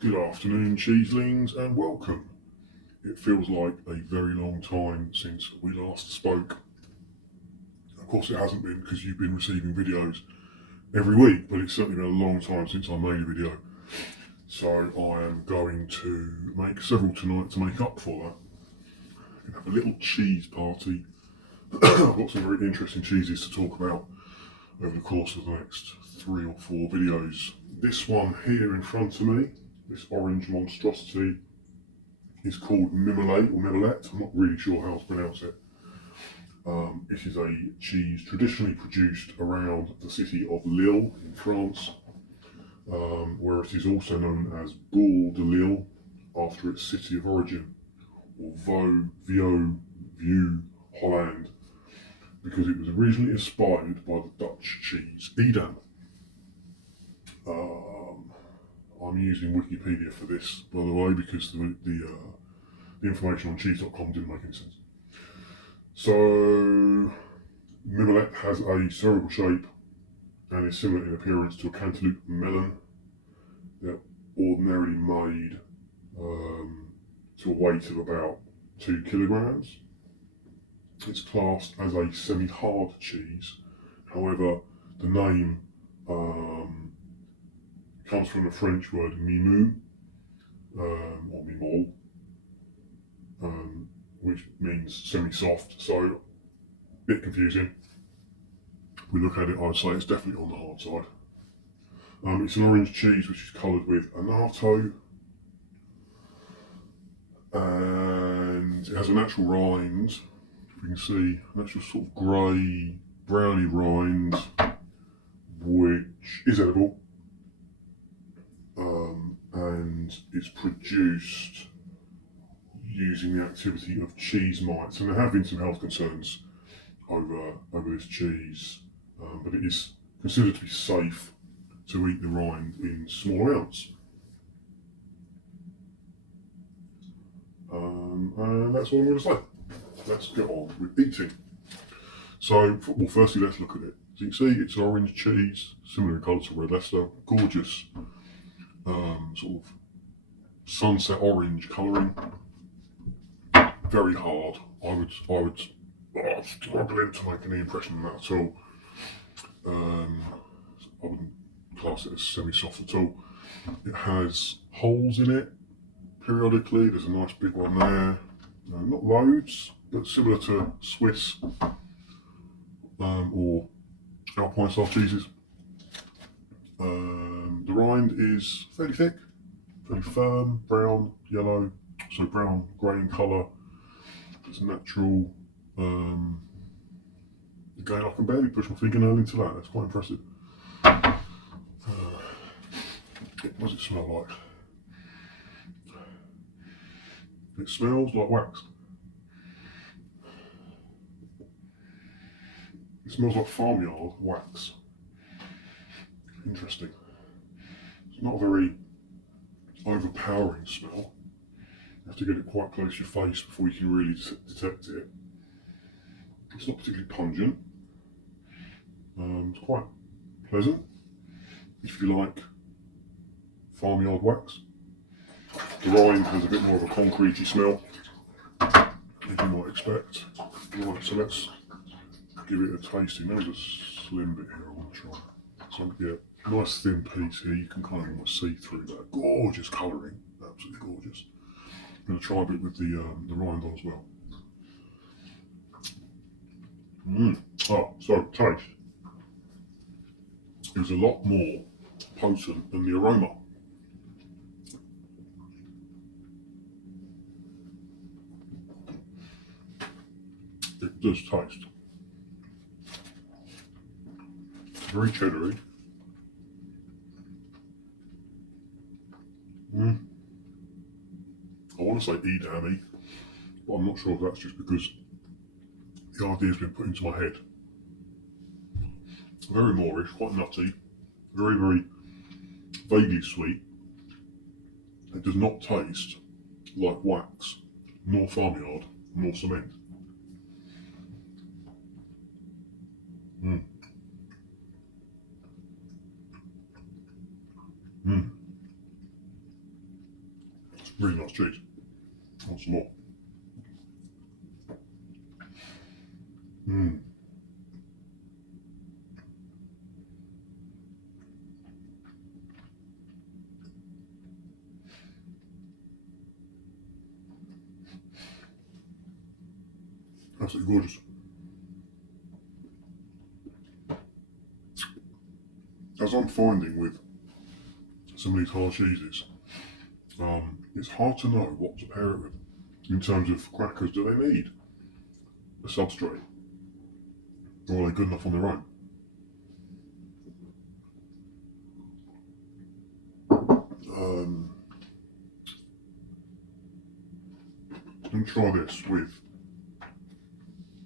Good afternoon, cheeselings, and welcome. It feels like a very long time since we last spoke. Of course, it hasn't been because you've been receiving videos every week, but it's certainly been a long time since I made a video. So I am going to make several tonight to make up for that. I'm going to have a little cheese party. I've got some very interesting cheeses to talk about over the course of the next 3 or 4 videos. This one here in front of me, this orange monstrosity, is called Mimolette or Mimolette. I'm not really sure how to pronounce it. It is a cheese traditionally produced around the city of Lille in France, where it is also known as Boule de Lille after its city of origin, or Vieux Holland, because it was originally inspired by the Dutch cheese Edam. I'm using Wikipedia for this, by the way, because the information on cheese.com didn't make any sense. So, Mimolette has a spherical shape and is similar in appearance to a cantaloupe melon. They're ordinarily made to a weight of about 2 kilograms. It's classed as a semi-hard cheese. However, the name comes from the French word mimou, or mimol, which means semi-soft, so a bit confusing. If we look at it, I'd say it's definitely on the hard side. It's an orange cheese which is coloured with annatto, and it has a natural rind. If we can see, a natural sort of grey, browny rind, which is edible, and is produced using the activity of cheese mites. And there have been some health concerns over this cheese, but it is considered to be safe to eat the rind in small amounts. And that's all I'm going to say. Let's get on with eating. So, well, firstly, let's look at it. As you can see, it's orange cheese, similar in colour to red Leicester, gorgeous sort of sunset orange colouring. Very hard. I would struggle to make any impression on that at all. I wouldn't class it as semi-soft at all. It has holes in it periodically. There's a nice big one there. Not loads, but similar to Swiss or Alpine style cheeses. The rind is fairly thick, fairly firm, brown, yellow, so brown, grey in colour. It's natural. Again, I can barely push my fingernail into that. That's quite impressive. What does it smell like? It smells like wax. It smells like farmyard wax. Interesting. It's not a very overpowering smell. You have to get it quite close to your face before you can really detect it. It's not particularly pungent. It's quite pleasant if you like farmyard wax. The rind has a bit more of a concretey smell, as you might expect. Right, so let's give it a tasting. There's a slim bit here I want to try. So I'm going to get a nice thin piece here. You can kind of almost see through that. Gorgeous colouring, absolutely gorgeous. I'm going to try a bit with the rind on as well. So taste is a lot more potent than the aroma. It does taste very cheddary. I want to say Edam-y, but I'm not sure if that's just because the idea has been put into my head. Very moorish, quite nutty, very, very vaguely sweet. It does not taste like wax, nor farmyard, nor cement. Really nice cheese. Want some more? Mmm. Absolutely gorgeous. As I'm finding with some of these hard cheeses, it's hard to know what to pair it with. In terms of crackers, do they need a substrate? Or are they good enough on their own? Let me try this with,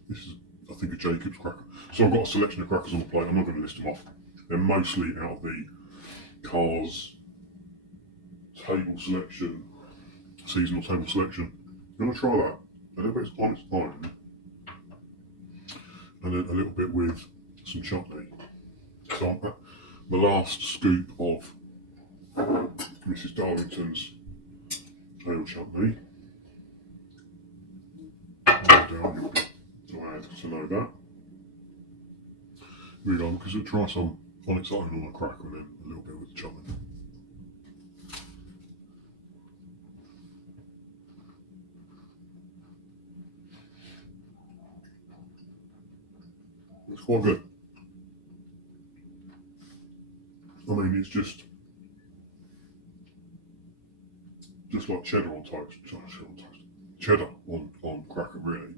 this is, I think, a Jacob's cracker. So I've got a selection of crackers on the plate. I'm not going to list them off. They're mostly out of the Cars table selection, seasonal table selection. I'm going to try that. A little bit on its own, and then a little bit with some chutney. So the last scoop of Mrs. Darlington's ale chutney. Down, you'll add to know that. Really on, because it'll try some on its own on a cracker and then a little bit with the chutney. It's quite good. I mean, it's just like cheddar on toast. Cheddar on cracker, really.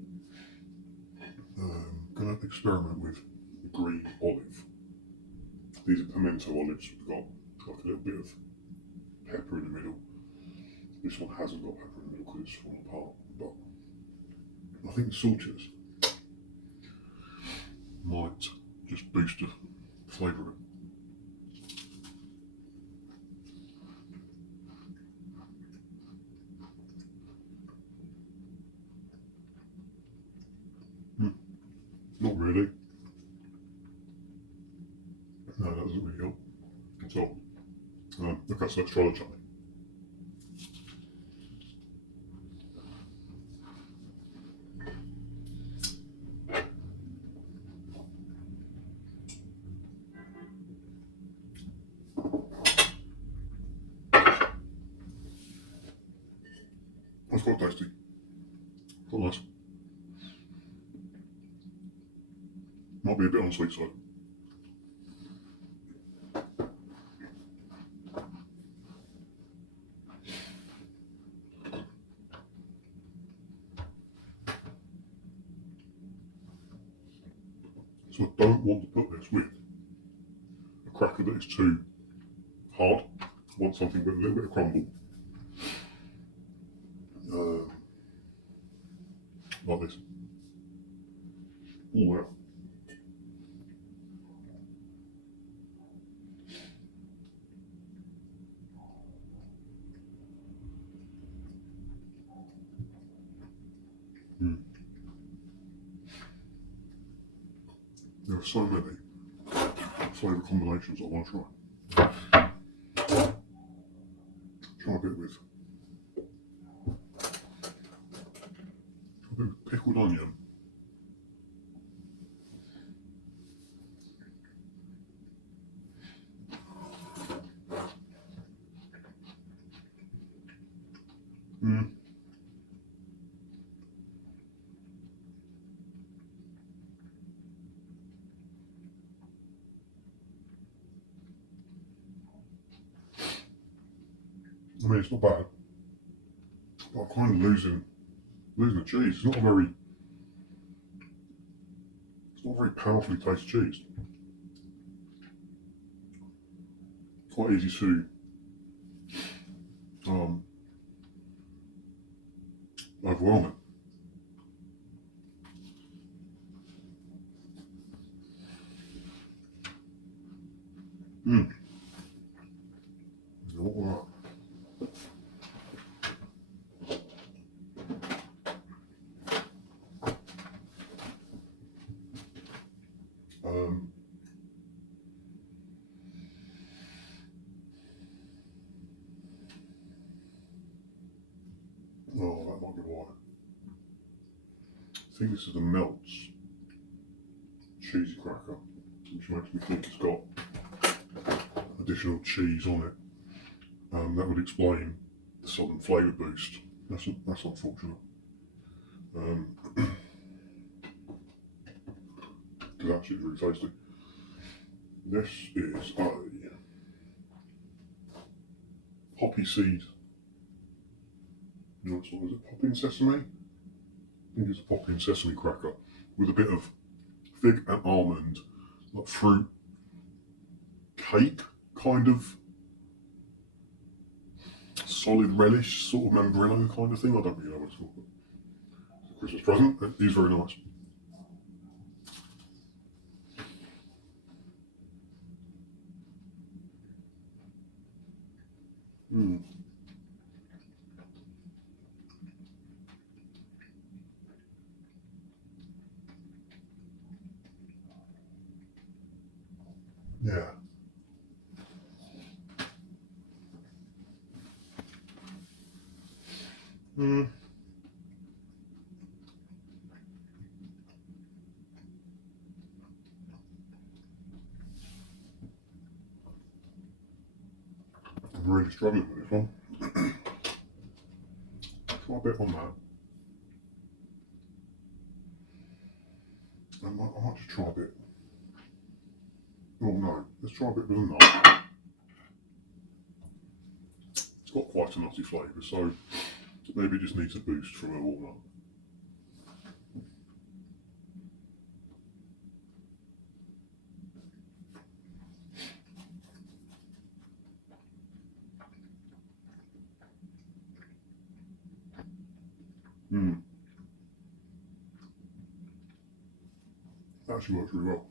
Gonna experiment with green olive. These are pimento olives. We've got like a little bit of pepper in the middle. This one hasn't got pepper in the middle because it's fallen apart, but I think the saltiness might just boost the flavour of it. Not really. No, that doesn't really help at all. Okay, so let's try the chutney. That's quite tasty. Quite nice. Might be a bit on the sweet side. So I don't want to put this with a cracker that is too hard. I want something with a little bit of crumble. Like this. Oh wow. There are so many flavour combinations I want to try. Try a bit with pickled onion. I mean, it's not bad, but I'm kind of losing the cheese. It's not a very powerfully tasted cheese. Quite easy to overwhelm it. All right. might be why. I think this is the Melts cheesy cracker, which makes me think it's got additional cheese on it. That would explain the sudden flavour boost. That's unfortunate. Because actually it's really tasty. This is a poppy seed. No, it's not. Is it poppy and sesame? I think it's a poppy and sesame cracker with a bit of fig and almond, like fruit cake, kind of solid relish, sort of membranno kind of thing. I don't really know what it's called. It's a Christmas present. It is very nice. Yeah. I'm really struggling with this one. Try a bit on that. I might just try a bit. Oh no, let's try a bit with a nut. It's got quite a nutty flavour, so maybe it just needs a boost from a walnut. That actually works really well.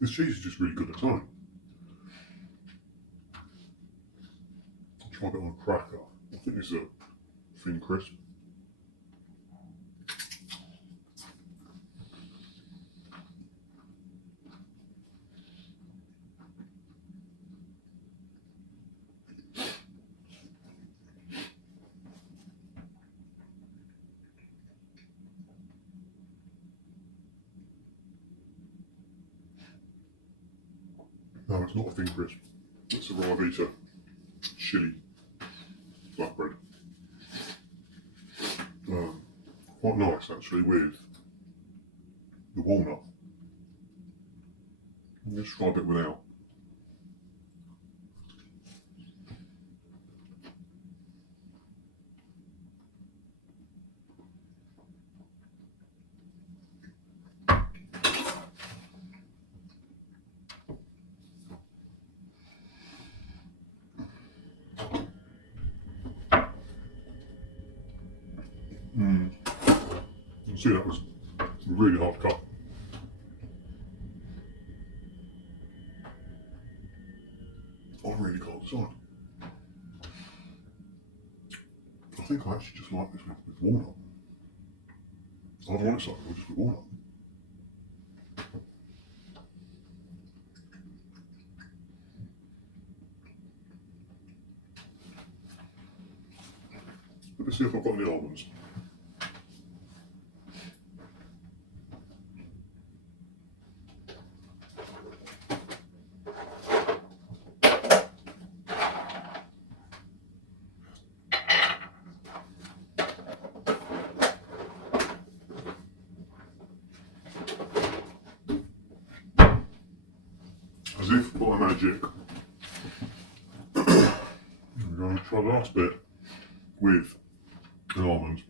This cheese is just really good at time. I'll try a bit on a cracker. I think this is a thin crisp. No, it's not a thin crisp. It's a Ravita chili flatbread. Quite nice actually with the walnut. Let's try a bit without. You see, that was really hard to cut. I really can't decide. I think I actually just like this with walnut. I don't want it something just with walnut. Let me see if I've got any almonds. As if by magic, I'm going to try the last bit with an almond.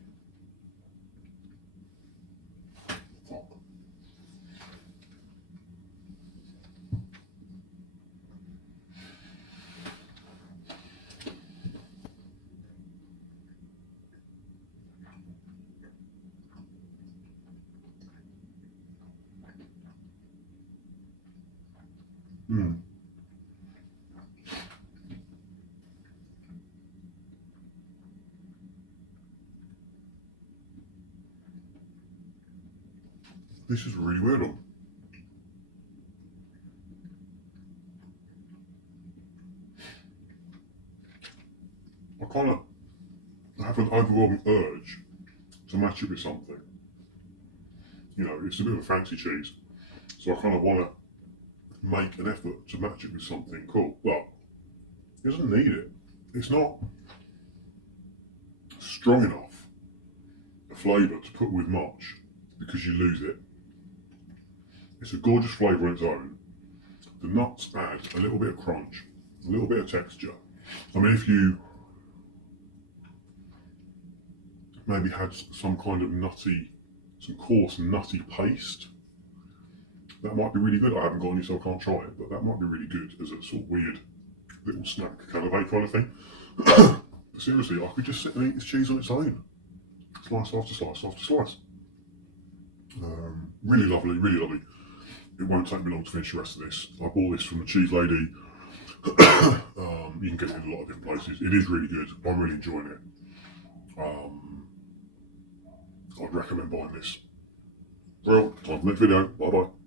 This is a really weird one. I have an overwhelming urge to match it with something. You know, it's a bit of a fancy cheese, so I kind of want to make an effort to match it with something cool, but it doesn't need it. It's not strong enough a flavour to put with much because you lose it. It's a gorgeous flavour on its own. The nuts add a little bit of crunch, a little bit of texture. I mean, if you maybe had some kind of some coarse nutty paste, that might be really good. I haven't got any, so I can't try it, but that might be really good as a sort of weird little snack calibrate kind of thing. But seriously, I could just sit and eat this cheese on its own, slice after slice after slice. Really lovely, really lovely. It won't take me long to finish the rest of this. I bought this from the cheese lady. You can get it in a lot of different places. It is really good. I'm really enjoying it. I'd recommend buying this. Well, time for the next video. Bye bye.